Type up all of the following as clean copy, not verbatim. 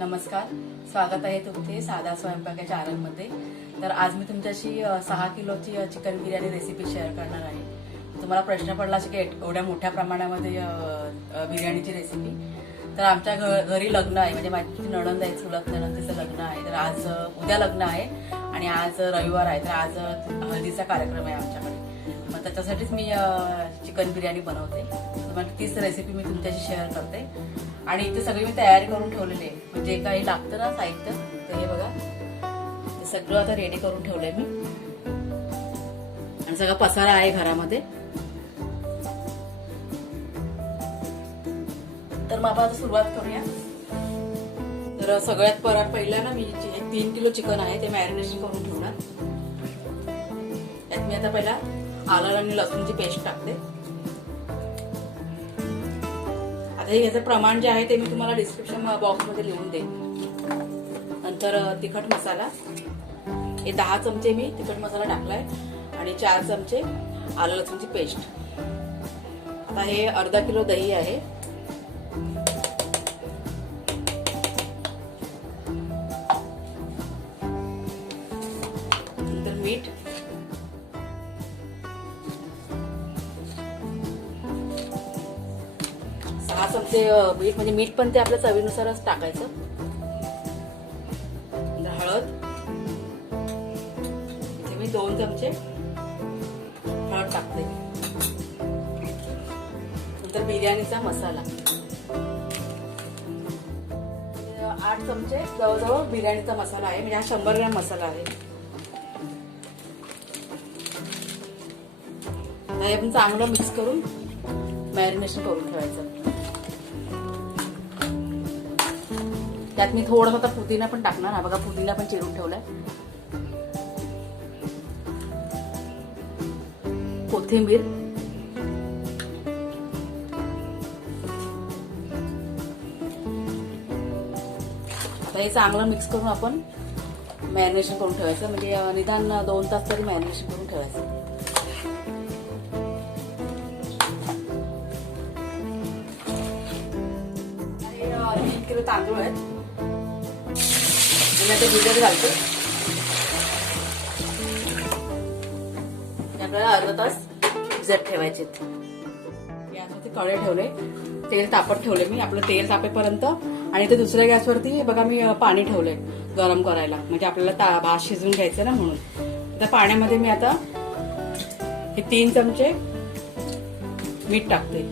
नमस्कार, स्वागत आहे तुमचे साधा स्वयंपाक या चॅनलमध्ये। तर आज मी तुमच्याशी 6 किलोची चिकन बिर्याणी रेसिपी शेअर करणार आहे। तुम्हाला प्रश्न पडला असेल की एवढ्या मोठ्या प्रमाणामध्ये बिर्याणीची रेसिपी। तर आमच्या घरी लग्न आहे, म्हणजे माझी नणंद आहे, चुलत नणंदीचं लग्न आहे। तर आज उद्या लग्न आहे आणि आज रविवार आहे, तर आज हळदीचा कार्यक्रम आहे आमच्याकडे। मग त्याच्यासाठीच मी चिकन बिर्याणी बनवते। तर तीच रेसिपी मी तुमच्याशी शेअर करते। आणि इथे सगळी मी तयारी करून ठेवलेली आहे, म्हणजे काही लागतं ना साहित्य, तर हे बघा हे सगळं आता रेडी करून ठेवलंय मी। आणि सगळा पसारा आहे घरामध्ये। तर मग आपण आता सुरुवात करूया। तर सगळ्यात पहिला ना मी 3 किलो चिकन आहे ते मॅरिनेशन करून ठेवणार। त्यात मी आता पहिला आलं आणि लसूणची पेस्ट टाकते। याचं प्रमाण जे आहे ते मी तुम्हाला डिस्क्रिप्शन बॉक्समध्ये लिहून देईन। नंतर तिखट मसाला, हे 10 चमचे मी तिखट मसाला टाकलाय आणि 4 चमचे आलं लसूणची पेस्ट। आता हे अर्धा किलो दही आहे। नंतर मीठ, 6 चमचे मीठ, म्हणजे मीठ पण ते आपल्या चवीनुसारच टाकायचं। हळद, इथे मी 2 चमचे हळद टाकते। नंतर बिर्याणीचा मसाला, 8 चमचे जवळजवळ बिर्याणीचा मसाला आहे, म्हणजे हा 100 ग्रॅम मसाला आहे। हे आपण चांगलं मिक्स करून मॅरिनेशन करून ठेवायचं। त्यात मी थोडासा आता पुदिना पण टाकणार। हा बघा पुदिना पण चिरून ठेवलाय। कोथिंबीर, आता हे चांगलं मिक्स करून आपण मॅरिनेशन करून ठेवायचं, म्हणजे निदान 2 तास तरी मॅरिनेशन करून ठेवायचं। 3 किलो तांदूळ आहेत, मी आता भिजत घालते। आपल्याला अर्धा तास भिजत ठेवायचे। गॅसवरती कढई ठेवले, तेल तापत ठेवले मी, आपलं तेल तापेपर्यंत। आणि ते दुसऱ्या गॅसवरती बघा मी पाणी ठेवलंय गरम करायला, म्हणजे आपल्याला भात शिजवून घ्यायचं ना, म्हणून। त्या पाण्यामध्ये मी आता हे 3 चमचे मीठ टाकते।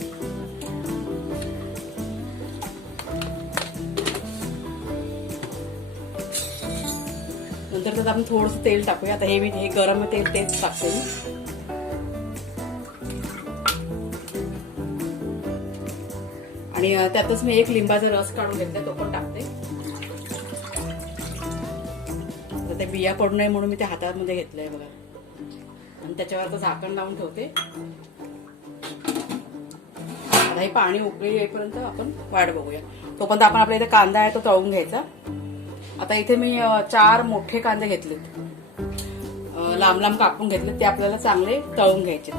नंतर त्यात आपण थोडंसं तेल टाकूया। आता हे गरम तेल तेच टाकते मी। आणि त्यातच मी 1 लिंबाचा रस काढून घेतलाय, तो पण टाकते। ते बिया पडू नये म्हणून मी ते हातामध्ये घेतलंय बघा। आणि त्याच्यावर आता झाकण लावून ठेवते। आता हे पाणी उकळी येईपर्यंत आपण वाट बघूया। तोपर्यंत आपण आपल्या इथे कांदा आहे तो तळून घ्यायचा। आता इथे मी 4 मोठे कांदे घेतलेत, लांब लांब कापून घेतले, ते आपल्याला चांगले तळून घ्यायचे।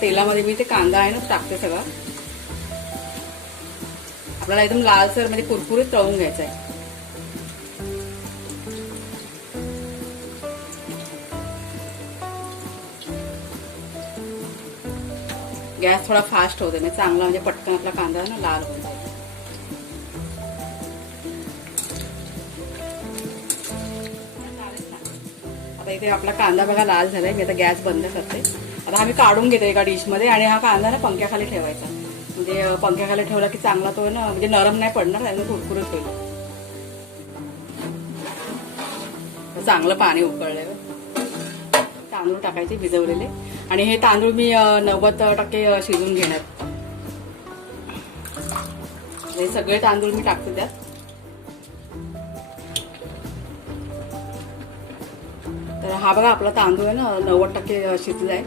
तेलामध्ये मी ते कांदा आहे ना टाकते सगळा। आपल्याला एकदम लालसर म्हणजे कुरकुरीत तळून घ्यायचा आहे। गॅस थोडा फास्ट होते, म्हणजे चांगला, म्हणजे पटकन आपला कांदा ना लाल होऊन जाईल। आता इथे आपला कांदा बघा लाल झालाय, मी आता गॅस बंद करते। आता आम्ही काढून घेते एका डिश मध्ये, आणि हा कांदा ना पंख्याखाली ठेवायचा, म्हणजे पंख्याखाली ठेवला की चांगला तो ना, म्हणजे नरम नाही पडणार, आणि कुरकुरीत होईल। चांगलं पाणी उकळलंय, तांदूळ टाकायचे भिजवलेले, आणि हे तांदूळ मी 90% शिजून घेणार। हे सगळे तांदूळ मी टाकते त्यात। तर हा बघा आपला तांदूळ आहे ना 90% शिजलाय।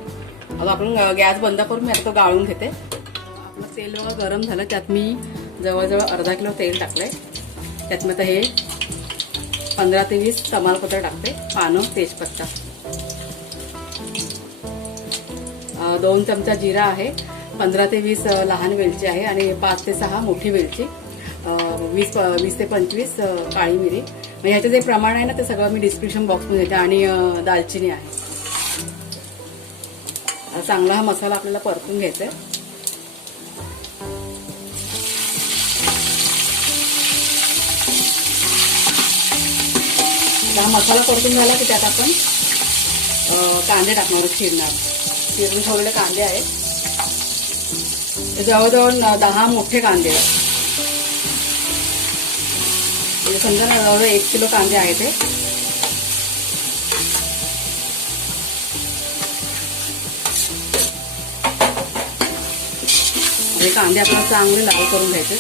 आता आपण गॅस बंद करून मी आता तो गाळून घेते। आपलं तेल बघा गरम झालं, त्यात मी जवळजवळ अर्धा किलो तेल टाकलंय। त्यात मी आता हे 15 ते 20 तमालपत्र टाकते, पानं, तेजपत्ता, 2 चमचा जिरा आहे, 15 ते 20 लहान वेलची आहे आणि 5 ते 6 मोठी वेलची, 20 ते 25 काळी मिरी. मग ह्याचं जे प्रमाण आहे ना ते सगळं मी डिस्क्रिप्शन बॉक्समध्ये देते. आणि दालचिनी आहे. चांगला हा मसाला आपल्याला परतून घ्यायचा आहे. हा मसाला परतून झाला की त्यात आपण कांदे टाकणार, चिरून ठेवलेले कांदे आहेत. जवळजवळ 10 मोठे कांदे आहेत. म्हणजे समजा ना जवळजवळ 1 किलो कांदे आहेत ते. हे कांदे आपल्याला चांगले लाल करून घ्यायचे.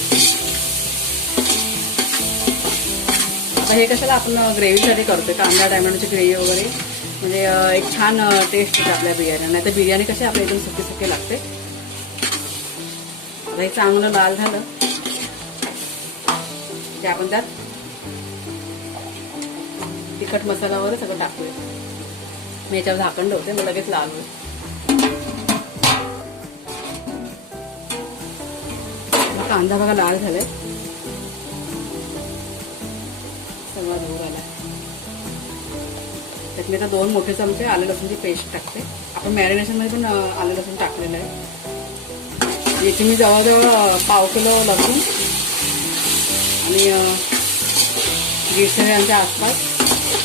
आता हे कशाला आपण ग्रेव्हीसाठी करतोय, कांदा टॅमॅटोची ग्रेव्ही वगैरे, म्हणजे एक छान टेस्ट येते आपल्या बिर्याणी. नाही तर बिर्याणी कशी आपल्या एकदम सुकी सुकी लागते. आता हे चांगलं लाल झालं की आपण त्यात तिखट मसाला वगैरे सगळं टाकूया. मी याच्यावर झाकण ठेवते, मग लगेच लाल होईल. कांदा बघा लाल झालाय, सगळा धूर आला. त्यात मी आता 2 मोठे चमचे आले लसूणची पेस्ट टाकते. आपण मॅरिनेशन मध्ये पण आले लसूण टाकलेलं आहे. याची मी जवळजवळ पाव किलो लसूण आणि 150 ग्रॅमच्या आसपास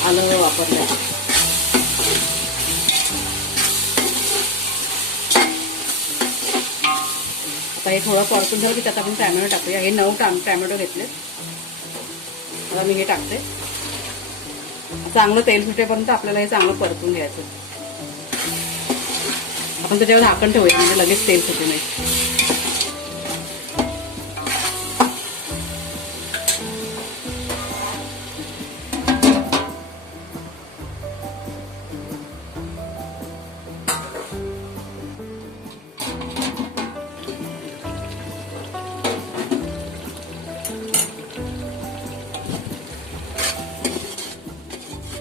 आलं वापरलं आहे. आता हे थोडं परतून झालं की त्यात आपण टॅमॅटो टाकूया. हे 9 टॅमॅटो घेतले. आता मी हे टाकते. चांगलं तेल सुटेपर्यंत आपल्याला हे चांगलं परतून घ्यायचं. आपण त्याच्यावर झाकण ठेवूया म्हणजे लगेच तेल सुटू नये.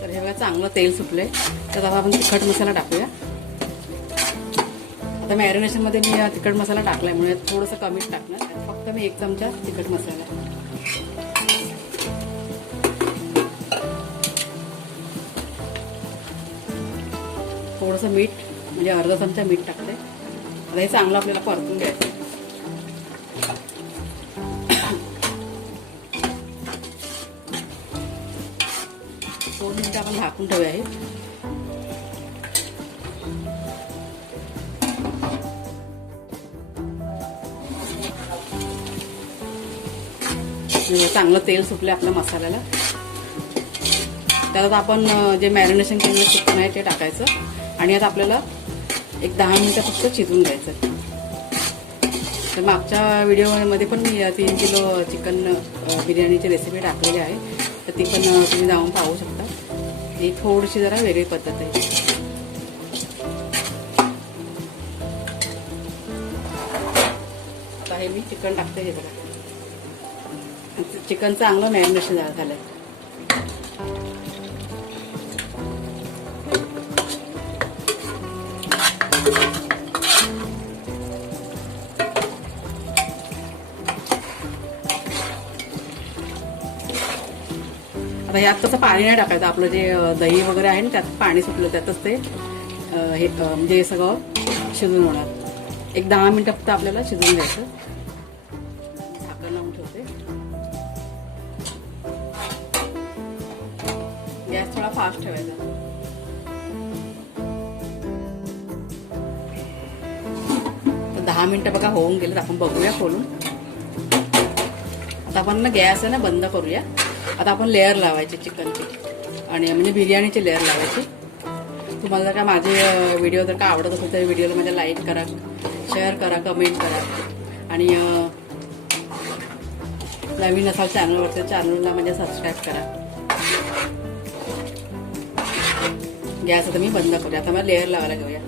हे बघा चांगलं तेल सुटलंय. तर आता आपण तिखट मसाला टाकूया. आता मॅरिनेशन मध्ये मी तिखट मसाला टाकलाय म्हणून थोडंसं कमीच टाकणार. फक्त मी 1 चमचा तिखट मसाला, थोडंसं मीठ म्हणजे अर्धा चमचा मीठ टाकते. आता हे चांगलं आपल्याला परतून घ्यायचं. 2 मिनिटं आपण झाकून ठेवूया. हे चांगलं तेल सुटलं आपल्या मसाल्याला. त्यात आपण जे मॅरिनेशन केलेलं चिकन आहे ते टाकायचं. आणि आता आपल्याला एक 10 मिनिटं फक्त शिजवून घ्यायचं. तर मागच्या व्हिडिओमध्ये पण मी 3 किलो चिकन बिर्याणीची रेसिपी टाकलेली आहे. तर ती पण तुम्ही जाऊन पाहू शकता. ही थोडीशी जरा वेगळी पद्धत आहे. आता हे मी चिकन टाकते. हे बघा चिकन चांगलं मॅरिनेशन झालंय. आता यात तसं पाणी नाही टाकायचं. आपलं जे दही वगैरे आहे ना त्यात पाणी सुटलं, त्यातच ते हे म्हणजे सगळं शिजून होणार. एक 10 मिनिटं फक्त आपल्याला शिजवून घ्यायचं. झाकण लावून ठेवते. गॅस थोडा फास्ट ठेवायचा. तर 10 मिनिटं बघा होऊन गेलेत. आपण बघूया खोलून. आता आपण ना गॅस आहे ना बंद करूया. आता आपण लेअर लावायचे चिकनची आणि म्हणजे बिर्याणीची लेअर लावायची. तुम्हाला जर का माझे व्हिडिओ जर का आवडत असेल तर व्हिडिओला माझ्या लाईक करा, शेअर करा, कमेंट करा. आणि नवीन असाल चॅनलवरती चॅनलला म्हणजे सबस्क्राईब करा. गॅस आता मी बंद करूया. आता मला लेअर लावायला घेऊया.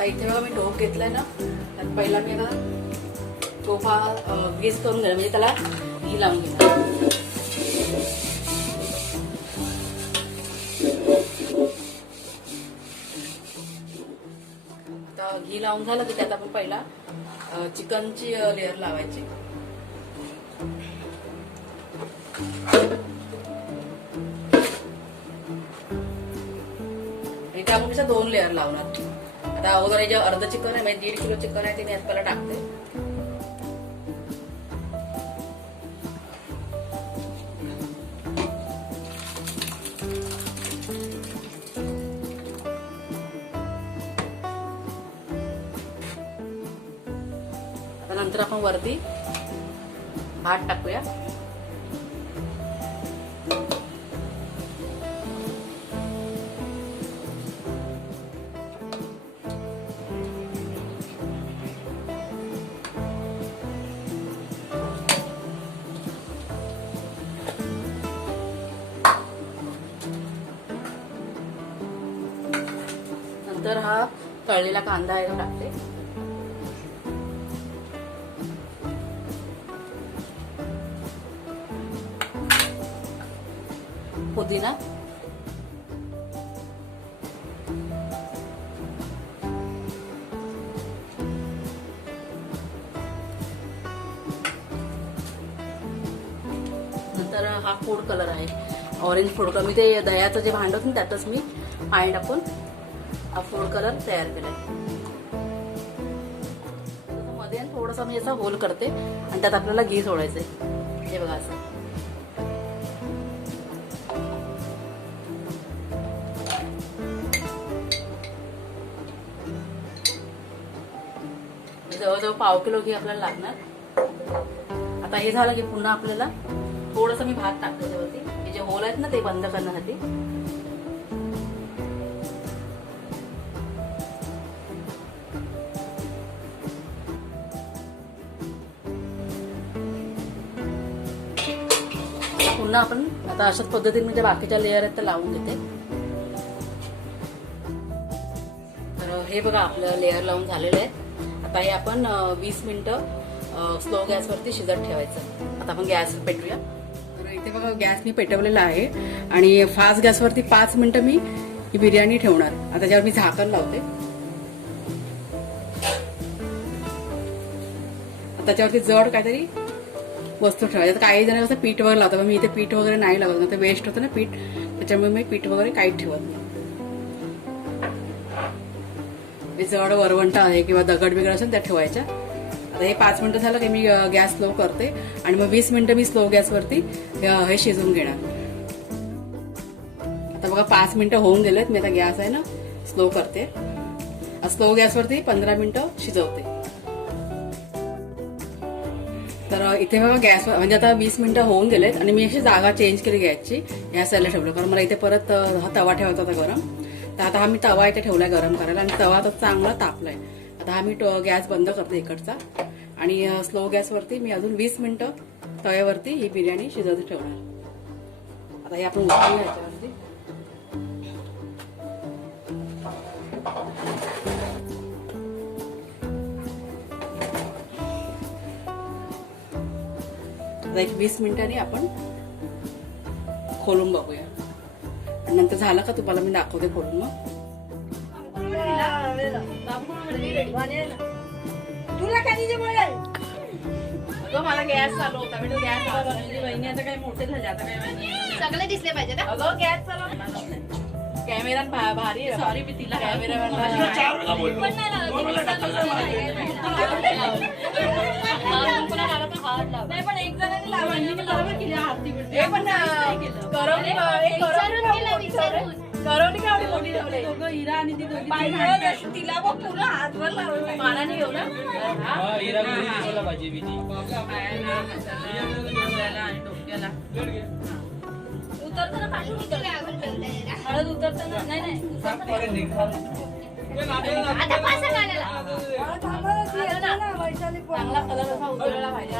इथे बघा मी टोप घेतलाय ना, त्यात पहिला मी आता टोप हा ग्रीस करून घेणार, म्हणजे त्याला घी लावून घेणार. घी लावून झालं की त्यात आपण पहिला चिकनची लेअर लावायची. इथे आपण कसं 2 लेअर लावणार. आता अगोदर जे अर्ध चिकन आहे म्हणजे 1.5 किलो चिकन आहे ते मी यात पहिला टाकते. नंतर आपण वरती भात टाकूया. नंतर हा तळलेला कांदा आहे तो टाकते. पुदिना, नंतर हा फूड कलर आहे ऑरेंज फूड कलर. मी ते दह्याचं जे भांड होतं त्यातच मी पाणी टाकून हा फूड कलर तयार केलाय. मध्ये थोडासा मी असा होल करते आणि त्यात आपल्याला घी सोडायचंय. हे बघा असं. जवळजवळ 1/2 किलो घी आपल्याला लागणार. आता हे झालं की पुन्हा आपल्याला थोडंसं मी भात टाकते त्याच्यावरती. हे जे होल आहेत ना ते बंद करण्यासाठी. पुन्हा आपण आता अशाच पद्धतीने म्हणजे बाकीच्या लेअर आहेत त्या लावून घेते. तर हे बघा आपलं लेअर लावून झालेलं आहे. आता हे आपण 20 मिनिटं स्लो गॅसवरती शिजत ठेवायचं. आता आपण गॅस पेटवूया. तर इथे बघा गॅस मी पेटवलेला आहे आणि फास्ट गॅसवरती 5 मिनिटं मी ही बिर्याणी ठेवणार. आता त्याच्यावर मी झाकण लावते. त्याच्यावरती जड काहीतरी वस्तू ठेवायचं. काही जण कसं पीठ वगैरे लावतात, पण मी इथे पीठ वगैरे नाही लावत ना, तर वेस्ट होतं ना पीठ, त्याच्यामुळे मी पीठ वगैरे काहीच ठेवत नाही. जड वरवंटा आहे किंवा दगड बिगड असेल त्या ठेवायच्या. आता हे 5 मिनिटं झालं की मी गॅस स्लो करते आणि मग 20 मिनिटं मी स्लो गॅसवरती हे शिजवून घेणार. आता बघा 5 मिनिटं होऊन गेलेत. मी आता गॅस आहे ना स्लो करते. स्लो गॅसवरती 15 मिनिटं शिजवते. तर इथे बघा गॅस म्हणजे आता 20 मिनिटं होऊन गेलेत आणि मी अशी जागा चेंज केली गॅसची. या साईडला ठेवलं कारण मला इथे परत हा तवा ठेवायचा होता गरम. तर आता हा मी तवा इथे ठेवलाय गरम करायला आणि तवा तर चांगला तापलाय. आता हा मी गॅस बंद करते इकडचा आणि स्लो गॅसवरती मी अजून 20 मिनिटं तव्यावरती ही बिर्याणी शिजवत ठेवणार. आता हे आपण उचलूया याच्यावरती. एक 20 मिनिटांनी आपण खोलून बघूया आणि नंतर झालं का तुम्हाला मी दाखवते खोलून. मग तुला कधी मला गॅस चालू होता. मी गॅस बहिणी आता काही मोठे झाले. आता काही सगळे दिसले पाहिजे का? अगं गॅस चालू कॅमेरा भारी. सॉरी मी तिला कॅमेरा पण एक जणांनी लावली करवली का मोठी ठेवले हिरा आणि ती तिला बघ पूर्ण हातभर लावलं. पानाने घेऊ ना उतरताना पाणी हळद उतरताना नाही आता पासा घालायला चांगला कलर असा उतरला पाहिजे.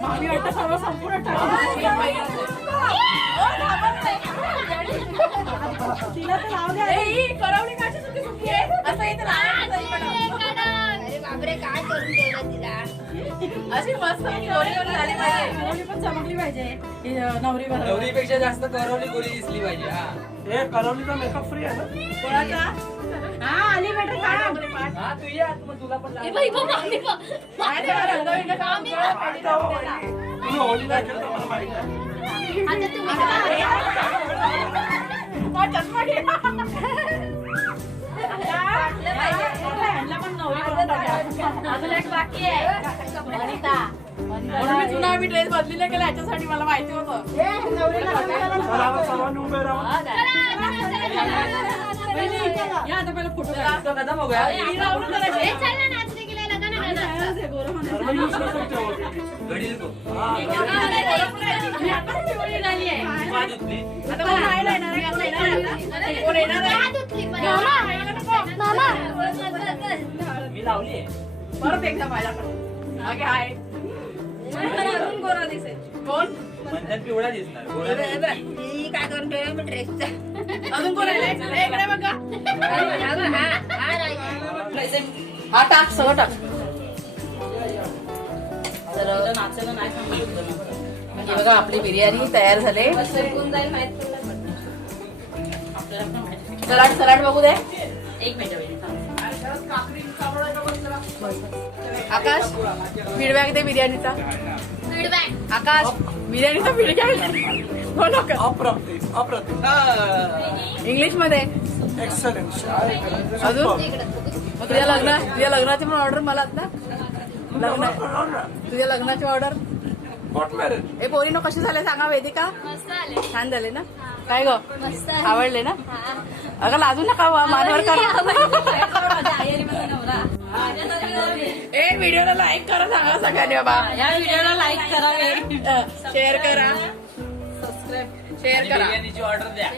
मामी वाटतं सर्व संपूर्ण तिला तर लावले करवली काची सुकी सुकी आहे असं इथे अरे बापरे काय करून ठेवलं तिला. अशी मस्त गोरी झाली पाहिजे, पण चमकली पाहिजे नवरी बरोबर. नवरीपेक्षा जास्त करवली गोरी दिसली पाहिजे. हा हे करवलीचा मेकअप फ्री आहे ना? कोणाचा? हा आली बेटा काय हा तू ये आत, मग तुला पण लाव. तुम्ही होळी नाही खेळता मला माहिती आहे. अजून एक बाकी आहे म्हणून मी जुना मी ड्रेस बदली नाही केला याच्यासाठी, मला माहिती होतं. चला, सर्वांनी उभे राहा. या आता पहिला फोटो तो कदम हो गया. सर्व यूज करू शकतो. घडी नको. पाय धुतली. मी लावली आहे. परत एकदा माझ्याकडे मागे आहे अजून गोरा दिसेल. कोण म्हणतात पिवळा दिसणार. गोरा नाही. ही काय करून ठेवलं ड्रेसचा. अजून कोण आहे? इकडे बघा. हा टाक, सगळं टाक. तर नाचायला नाही सांगितलं ना. म्हणजे बघा आपली बिर्याणी तयार झाले. कोण जाईल माहित तुला. सलाड सलाड बघू दे. एक मिनिट आकाश फीडबॅक दे बिर्याणीचा. आकाश बिर्याणीचा फीडबॅक बोलो का अप्रतिम अप्रतिम. इंग्लिश मध्ये. एक्सलंट. अजून मग तुझ्या लग्नाची पण ऑर्डर मलाच ना. लग्न तुझ्या लग्नाची ऑर्डर. Got marriage. ए पोरीनो कशी झाले सांगा वेदिका. मस्त आले. छान झाले ना. काय ग मस्त आवडले ना. अगं लाजू नका मानवर करा. ए व्हिडिओला लाईक करा सांगा सगळ्यांनी बाबा. या व्हिडिओला लाईक करा, शेअर करा, सबस्क्राईब शेअर आणि करा. बिर्याणीची ऑर्डर द्या.